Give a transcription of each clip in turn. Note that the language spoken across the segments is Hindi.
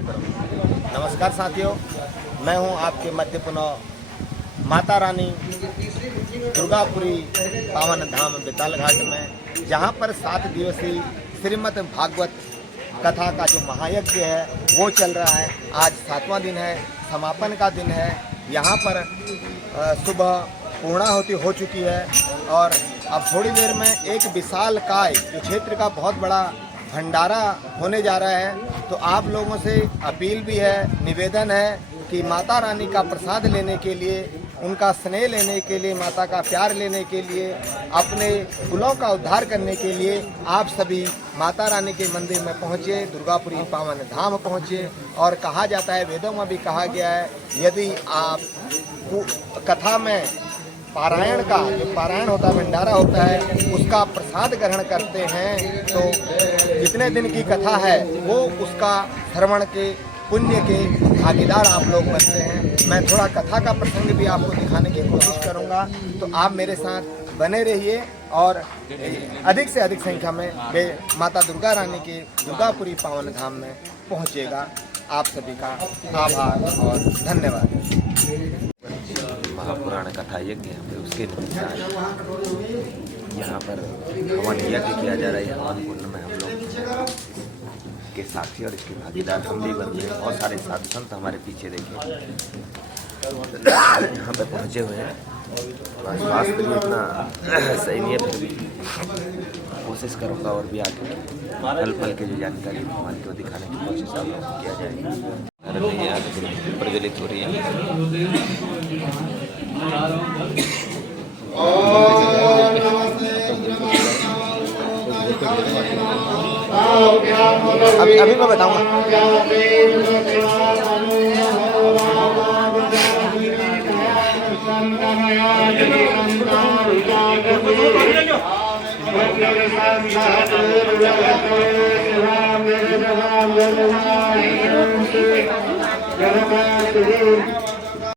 नमस्कार साथियों, मैं हूं आपके मध्य पुनः माता रानी दुर्गापुरी पावन धाम बेताल घाट में, जहां पर 7 दिवसीय श्रीमद् भागवत कथा का जो महायज्ञ है वो चल रहा है। आज 7वां दिन है, समापन का दिन है। यहां पर सुबह पूर्णाहुति हो चुकी है और अब थोड़ी देर में एक विशालकाय जो क्षेत्र का बहुत बड़ा भंडारा होने जा रहा है। तो आप लोगों से अपील भी है, निवेदन है कि माता रानी का प्रसाद लेने के लिए, उनका स्नेह लेने के लिए, माता का प्यार लेने के लिए, अपने कुलों का उद्धार करने के लिए आप सभी माता रानी के मंदिर में पहुँचे, दुर्गापुरी पावन धाम पहुँचे। और कहा जाता है, वेदों में भी कहा गया है, यदि आप कथा में पारायण का जो पारायण होता है, भंडारा होता है, उसका प्रसाद ग्रहण करते हैं तो जितने दिन की कथा है वो उसका श्रवण के पुण्य के भागीदार आप लोग बनते हैं। मैं थोड़ा कथा का प्रसंग भी आपको दिखाने की कोशिश करूंगा, तो आप मेरे साथ बने रहिए और अधिक से अधिक संख्या में वे माता दुर्गा रानी के दुर्गापुरी पावन धाम में पहुंचेगा। आप सभी का आभार और धन्यवाद। महापुराण कथा यज्ञ है, उसके निमित्त यहाँ पर हवन यज्ञ किया जा रहा है। हवन कुंड में हम लोग के साथी और इसके भागीदार हम भी बन रहे हैं। बहुत सारे साधु संत हमारे पीछे देखे यहाँ पर पहुँचे हुए हैं। स्वास्थ्य भी इतना सही नहीं है, फिर भी कोशिश करूँगा और भी आगे पल पल की जो जानकारी हमारी को दिखाने की कोशिश आप लोगों को किया जाएगा। प्रज्वलित हो रही है। अभी मैं बताऊंगा।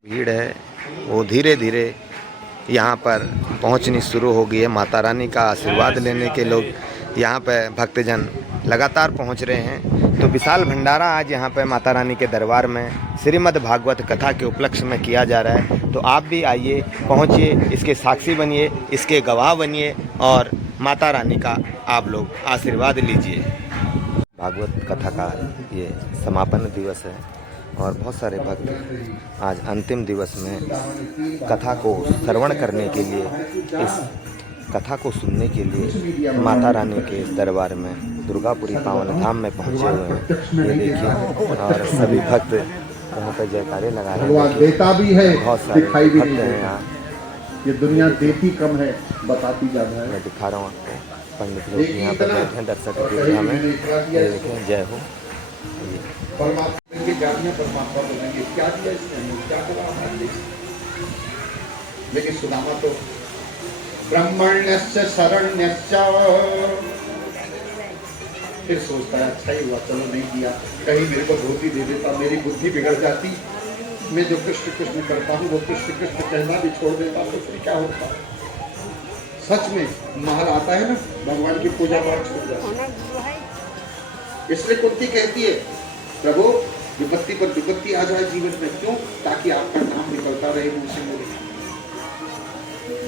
भीड़ है वो धीरे धीरे यहाँ पर पहुँचनी शुरू हो गई है। माता रानी का आशीर्वाद लेने के लोग यहाँ पे भक्तजन लगातार पहुँच रहे हैं। तो विशाल भंडारा आज यहाँ पे माता रानी के दरबार में श्रीमद् भागवत कथा के उपलक्ष्य में किया जा रहा है। तो आप भी आइए, पहुँचिए, इसके साक्षी बनिए, इसके गवाह बनिए और माता रानी का आप लोग आशीर्वाद लीजिए। भागवत कथा का ये समापन दिवस है और बहुत सारे भक्त आज अंतिम दिवस में कथा को श्रवण करने के लिए, इस कथा को सुनने के लिए माता रानी के दरबार में दुर्गापुरी पावन धाम में पहुंचे हुए हैं। ये देखिए, और सभी भक्त यहाँ पर जयकारे लगा रहे हैं। देता भी है, बहुत सारे भक्त हैं यहाँ। ये दुनिया देती कम है, बताती ज़्यादा है। मैं दिखा रहा हूँ आपको, पंडित लोग यहाँ पर बैठे हैं दर्शक दीर्घा में। ये देखें, जय हो। परमात्मा के जानिए, परमात्मा बोलेंगे क्या दिया इसने, क्या करा हमारे लिए। लेकिन सुदामा तो ब्रह्मण्यस्य शरण्यस्य, फिर सोचता है अच्छा ही हुआ, चलो नहीं दिया, कहीं मेरे को धोती दे देता, मेरी बुद्धि बिगड़ जाती, मैं जो कृष्ण कृष्ण करता हूँ वो कृष्ण कृष्ण कहना भी छोड़ देता तो फिर क्या होता। सच में महल आता है ना, भगवान की पूजा पाठ छोड़ जाता है। इसलिए कुंती कहती है, प्रभु विपत्ति पर विपत्ति आ जाए जीवन में, क्यों? ताकि आपका नाम निकलता रहे मुंह से मेरे।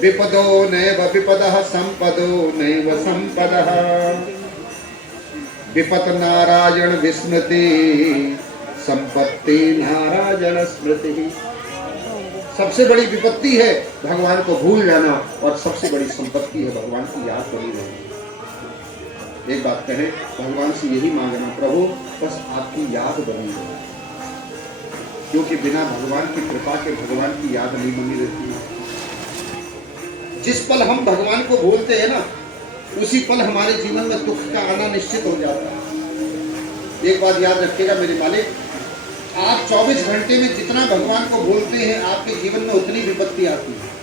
विपदो नैव विपदः संपदो नैव संपदः, विपत नारायण विस्मृति संपत्ति नारायण स्मृति। सबसे बड़ी विपत्ति है भगवान को भूल जाना और सबसे बड़ी संपत्ति है भगवान की याद बनी रहना। एक बात कहें, भगवान से यही मांगना, प्रभु बस आपकी याद बनी रहे, क्योंकि बिना भगवान की कृपा के भगवान की याद नहीं बनी रहती है। जिस पल हम भगवान को भूलते हैं ना, उसी पल हमारे जीवन में दुख का आना निश्चित हो जाता है। एक बात याद रखिएगा मेरे मालिक, आप 24 घंटे में जितना भगवान को भूलते हैं, आपके जीवन में उतनी विपत्ति आती है।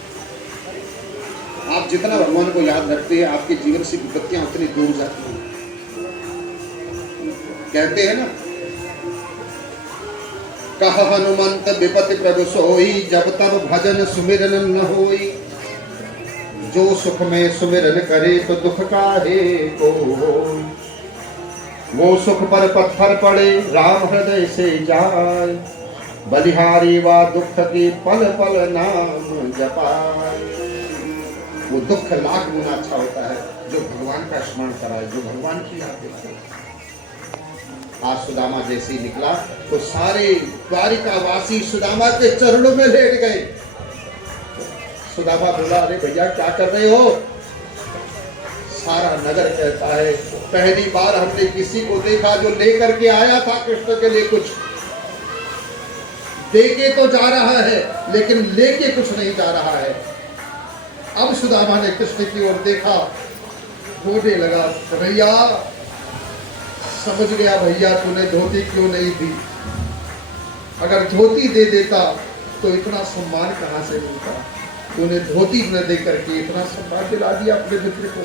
आप जितना भगवान को याद रखते हैं, आपके जीवन से विपत्तियां उतनी दूर जाती हैं। कहते हैं ना, कह हनुमंत विपत्ति प्रभु सोई, जब तब भजन सुमिरन न होई। जो सुख में सुमिरन करे तो दुख काहे को। वो सुख पर पत्थर पड़े राम हृदय से जाए, बलिहारी व दुख की पल पल नाम जपाए। वो दुख लाख गुना अच्छा होता है जो भगवान का स्मरण कराए, जो भगवान की याद देखे। आज सुदामा जैसे ही निकला तो सारे द्वारिका वासी सुदामा के चरणों में लेट गए। सुदामा बोला, अरे भैया क्या कर रहे हो? सारा नगर कहता है पहली बार हमने किसी को देखा जो लेकर के आया था कृष्ण के लिए कुछ, देके तो जा रहा है लेकिन लेके कुछ नहीं जा रहा है। अब सुदामा ने कृष्ण की ओर देखा, रोने लगा, भैया समझ गया भैया तूने धोती क्यों नहीं दी, अगर धोती दे देता तो इतना सम्मान कहां से मिलता। तूने धोती न दे करके इतना सम्मान दिला दिया अपने मित्र को।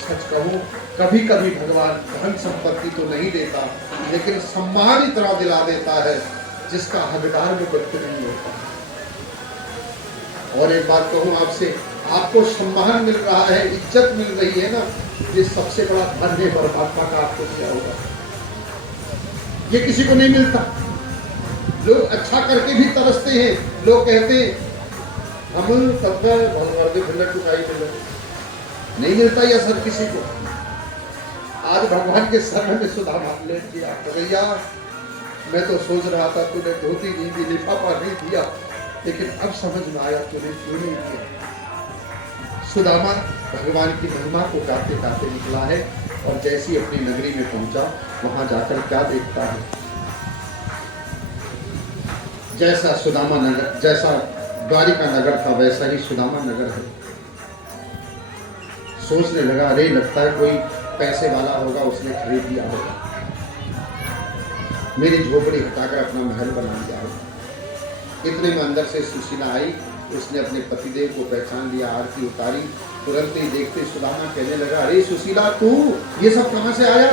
सच कहूं कभी कभी भगवान धन संपत्ति तो नहीं देता लेकिन सम्मान इतना दिला देता है जिसका हकदार में व्यक्ति नहीं होता। और एक बात कहूं आपसे, आपको सम्मान मिल रहा है, इज्जत मिल रही है ना, ये सबसे बड़ा धन है परमात्मा का। आपको क्या होगा? ये किसी को नहीं मिलता। लोग अच्छा करके भी तरसते हैं। लोग कहते हैं हम तत्व नहीं मिलता यह सब किसी को। आज भगवान के शरण में सुदामा ले किया, भैया मैं तो सोच रहा था तूने धोती नहीं दी, लिफाफा नहीं दिया, लेकिन अब समझ में आया तूने क्यों नहीं किया। सुदामा भगवान की महिमा को गाते गाते निकला है और जैसी अपनी नगरी में पहुंचा वहां जाकर क्या देखता है, जैसा सुदामा नगर, जैसा द्वारिका नगर था वैसा ही सुदामा नगर है। सोचने लगा, अरे लगता है कोई पैसे वाला होगा, उसने खरीद लिया होगा, मेरी झोपड़ी हटाकर अपना महल बना लिया होगा। इतने में अंदर से सुशीला आई, उसने अपने पतिदेव को पहचान लिया, आरती उतारी। तुरंत ही देखते सुदामा कहने लगा, अरे सुशीला तू ये सब कहां से आया?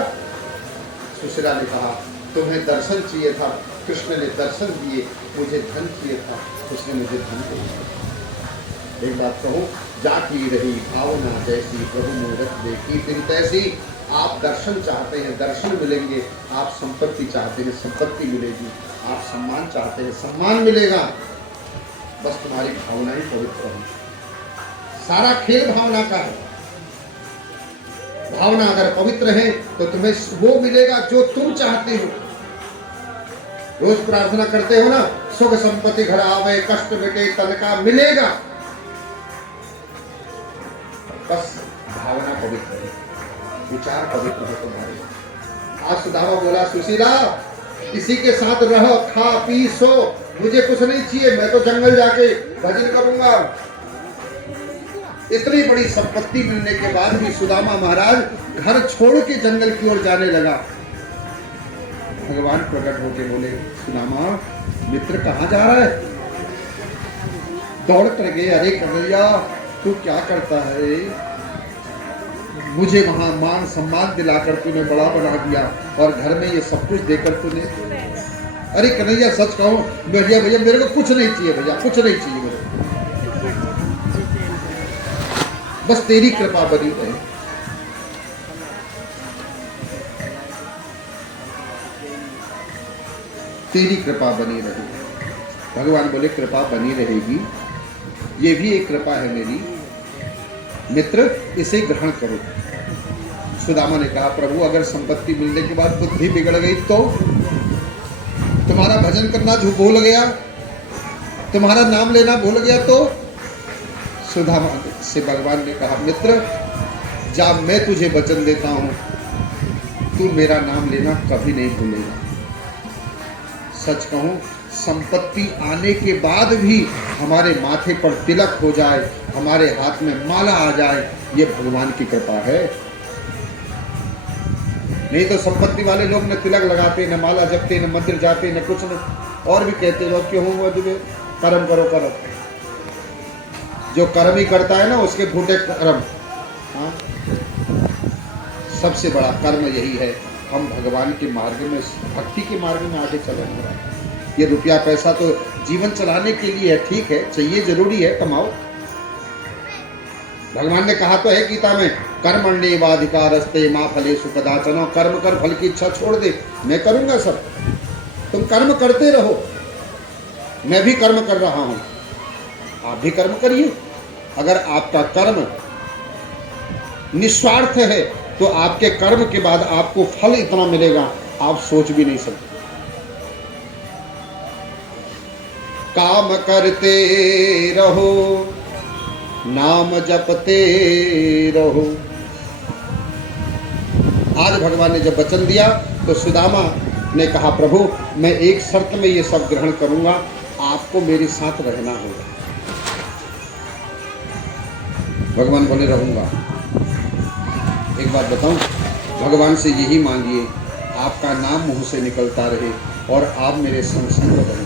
सुशीला ने कहा, तुम्हें दर्शन चाहिए था, कृष्ण ने दर्शन दिए, मुझे धन चाहिए था, उसने मुझे धन दिया। एक बात कहूं, जाकी रही भावना जैसी प्रभु मूरत देखी दिन तैसी। आप दर्शन चाहते हैं, दर्शन मिलेंगे। आप संपत्ति चाहते हैं, संपत्ति मिलेगी। आप सम्मान चाहते हैं, सम्मान मिलेगा। बस तुम्हारी भावना ही पवित्र है। सारा खेल भावना का है। भावना अगर पवित्र है तो तुम्हें वो मिलेगा जो तुम चाहते हो। रोज प्रार्थना करते हो ना, सुख संपत्ति घर आवे, कष्ट मिटे तन का, मिलेगा। बस भावना पवित्र है, विचार पवित्र है तुम्हारे। आज सुदामा बोला, सुशीला इसी के साथ रहो, खा पी सो, मुझे कुछ नहीं चाहिए, मैं तो जंगल जाके भजन करूंगा। इतनी बड़ी संपत्ति मिलने के बाद भी सुदामा महाराज घर छोड़ के जंगल की ओर जाने लगा। भगवान प्रकट होके बोले, सुदामा मित्र कहाँ जा रहा है? दौड़ कर गए, अरे कन्हैया तू क्या करता है? मुझे वहां मान सम्मान दिलाकर तूने बड़ा बना दिया और घर में ये सब कुछ देकर तूने, अरे कन्हैया सच कहो भैया, भैया मेरे को कुछ नहीं चाहिए, भैया कुछ नहीं चाहिए मेरे को, बस तेरी कृपा बनी रहे। तेरी कृपा बनी रहे। भगवान बोले कृपा बनी रहेगी, ये भी एक कृपा है मेरी, मित्र इसे ग्रहण करो। सुदामा ने कहा, प्रभु अगर संपत्ति मिलने के बाद बुद्धि बिगड़ गई तो? तुम्हारा भजन करना जो भूल गया, तुम्हारा नाम लेना भूल गया तो? सुदामा से भगवान ने कहा, मित्र जा मैं तुझे वचन देता हूं, तू मेरा नाम लेना कभी नहीं भूलेगा। सच कहूं, संपत्ति आने के बाद भी हमारे माथे पर तिलक हो जाए, हमारे हाथ में माला आ जाए, ये भगवान की कृपा है। नहीं तो संपत्ति वाले लोग न तिलक लगाते, न माला जपते, न मंदिर जाते, न कुछ, न और भी कहते लोग क्यों हुआ तुझे, कर्म करो कर्म। जो कर्म ही करता है ना उसके फूटे कर्म। हाँ? सबसे बड़ा कर्म यही है, हम भगवान के मार्ग में, भक्ति के मार्ग में आगे चल रहे हैं। ये रुपया पैसा तो जीवन चलाने के लिए है, ठीक है, चाहिए, जरूरी है, कमाओ। भगवान ने कहा तो है गीता में, कर्मण्येवाधिकारस्ते मा फलेषु कदाचन। कर्म कर, फल की इच्छा छोड़ दे, मैं करूंगा सब। तुम कर्म करते रहो, मैं भी कर्म कर रहा हूं, आप भी कर्म करिए। अगर आपका कर्म निस्वार्थ है तो आपके कर्म के बाद आपको फल इतना मिलेगा आप सोच भी नहीं सकते। काम करते रहो, नाम जपते रहो। आज भगवान ने जब वचन दिया तो सुदामा ने कहा, प्रभु मैं एक शर्त में ये सब ग्रहण करूंगा, आपको मेरे साथ रहना होगा। भगवान बोले रहूंगा। एक बात बताऊं, भगवान से यही मांगिए, आपका नाम मुंह से निकलता रहे और आप मेरे संग रहें।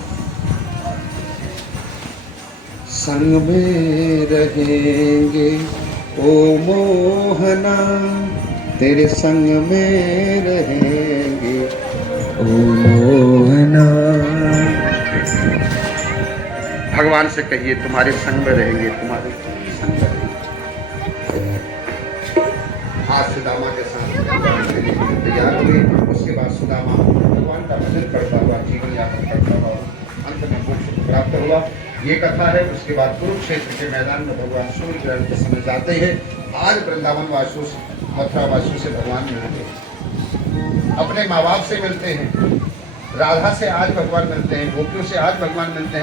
संग में रहेंगे ओ मोहना, तेरे संग में रहेंगे ओ मोहना। भगवान से कहिए तुम्हारे संग में रहेंगे, तुम्हारे संग में रहेंगे। आज सुदामा के साथ तैयार हुए। उसके बाद सुदामा भगवान का भजन करता हुआ, जीवन यापन करता हुआ अंत में मोक्ष को प्राप्त हुआ। ये कथा है। उसके बाद कुरुक्षेत्र के मैदान में भगवान सूर्य ग्रहण के समय जाते हैं। आज वृंदावन वासियों से, मथुरा वासियों से भगवान मिलते हैं, अपने माँ बाप से मिलते हैं, राधा से आज भगवान मिलते हैं, गोपियों से आज भगवान मिलते हैं।